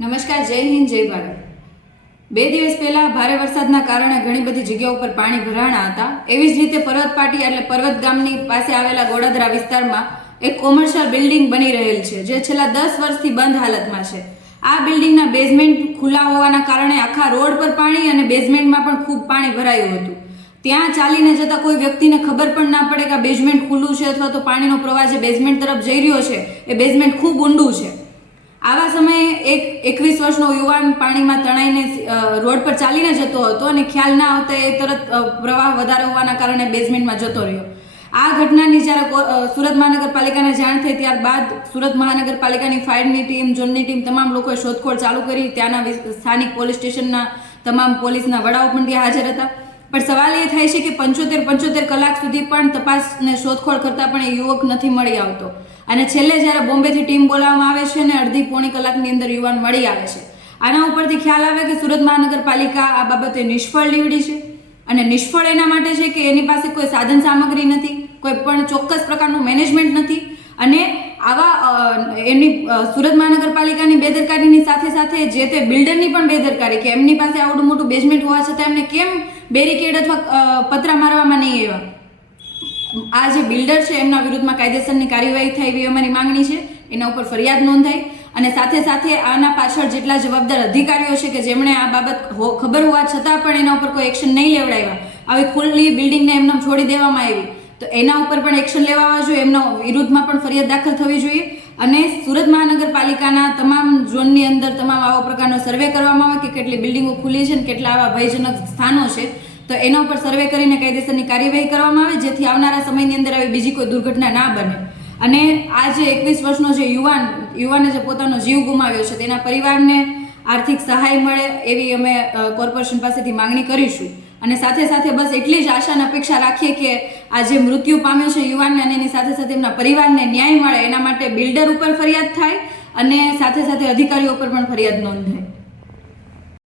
નમસ્કાર, જય હિન્દ, જય ભારત. 2 દિવસ પહેલા ભારે વરસાદના કારણે ઘણી બધી જગ્યાઓ પર પાણી ભરાણા હતા. એવી જ રીતે પર્વત પાટી એટલે પર્વત ગામની પાસે આવેલા ગોડાદરા વિસ્તારમાં એક કોમર્શિયલ બિલ્ડિંગ બની રહેલ છે, જે છેલ્લા 10 વર્ષથી બંધ હાલતમાં છે. આ બિલ્ડિંગના બેઝમેન્ટ ખુલ્લા હોવાના કારણે આખા રોડ પર પાણી અને બેઝમેન્ટમાં પણ ખૂબ પાણી ભરાયું હતું. ત્યાં ચાલીને જતા કોઈ વ્યક્તિને ખબર પણ ના પડે કે આ બેઝમેન્ટ ખુલ્લું છે અથવા તો પાણીનો પ્રવાહ જે બેઝમેન્ટ તરફ જઈ રહ્યો છે એ બેઝમેન્ટ ખૂબ ઊંડું છે. આવા સમયે એક 21 વર્ષનો યુવાન પાણીમાં તણાઈને રોડ પર ચાલીને જતો હતો અને ખ્યાલ ના આવતા એ તરત પ્રવાહ વધારે હોવાના કારણે બેઝમેન્ટમાં જતો રહ્યો. આ ઘટનાની જ્યારે સુરત મહાનગરપાલિકાને જાણ થઈ ત્યારબાદ સુરત મહાનગરપાલિકાની ફાયરની ટીમ, ઝોનની ટીમ, તમામ લોકોએ શોધખોળ ચાલુ કરી. ત્યાંના સ્થાનિક પોલીસ સ્ટેશનના તમામ પોલીસના વડાઓ પણ ત્યાં હાજર હતા. પણ સવાલ એ થાય છે કે 75 કલાક સુધી પણ તપાસને શોધખોળ કરતા પણ એ યુવક નથી મળી આવતો. અને છેલ્લે જ્યારે બોમ્બેથી ટીમ બોલાવવામાં આવે છે અને અડધી પોણી કલાકની અંદર યુવાન મળી આવે છે. આના ઉપરથી ખ્યાલ આવે કે સુરત મહાનગરપાલિકા આ બાબતે નિષ્ફળ નીવડી છે. અને નિષ્ફળ એના માટે છે કે એની પાસે કોઈ સાધન સામગ્રી નથી, કોઈ પણ ચોક્કસ પ્રકારનું મેનેજમેન્ટ નથી. અને આવા એની સુરત મહાનગરપાલિકાની બેદરકારીની સાથે સાથે જે તે બિલ્ડરની પણ બેદરકારી કે એમની પાસે આવડું મોટું બેઝમેન્ટ હોવા છતાં એમને કેમ બેરિકેડ અથવા પતરા મારવામાં નહીં આવ્યા. આ જે બિલ્ડર છે એમના વિરુદ્ધમાં કાયદેસરની કાર્યવાહી થાય એવી અમારી માંગણી છે. એના ઉપર ફરિયાદ નોંધાય અને સાથે સાથે આના પાછળ જેટલા જવાબદાર અધિકારીઓ છે કે જેમણે આ બાબત ખબર હોવા છતાં પણ એના ઉપર કોઈ એક્શન નહીં લેવડાવ્યા, આવી ખુલ્લી બિલ્ડિંગને એમને છોડી દેવામાં આવી, તો એના ઉપર પણ એક્શન લેવા જોઈએ. એમના વિરુદ્ધમાં પણ ફરિયાદ દાખલ થવી જોઈએ. અને સુરત મહાનગરપાલિકાના તમામ ઝોનની અંદર તમામ આવા પ્રકારનો સર્વે કરવામાં આવે કે કેટલી બિલ્ડિંગો ખુલ્લી છે અને કેટલા આવા ભયજનક સ્થાનો છે, તો એના ઉપર સર્વે કરીને કાયદેસરની કાર્યવાહી કરવામાં આવે, જેથી આવનારા સમયની અંદર આવી બીજી કોઈ દુર્ઘટના ના બને. અને આ જે 21 વર્ષનો જે યુવાને જે પોતાનો જીવ ગુમાવ્યો છે તેના પરિવારને આર્થિક સહાય મળે એવી અમે કોર્પોરેશન પાસેથી માંગણી કરીશું. અને સાથે સાથે બસ એટલી જ આશા અને અપેક્ષા રાખીએ કે આ જે મૃત્યુ પામ્યો છે યુવાનને અને એની સાથે સાથે એમના પરિવારને ન્યાય મળે, એના માટે બિલ્ડર ઉપર ફરિયાદ થાય અને સાથે સાથે અધિકારીઓ ઉપર પણ ફરિયાદ નોંધાય.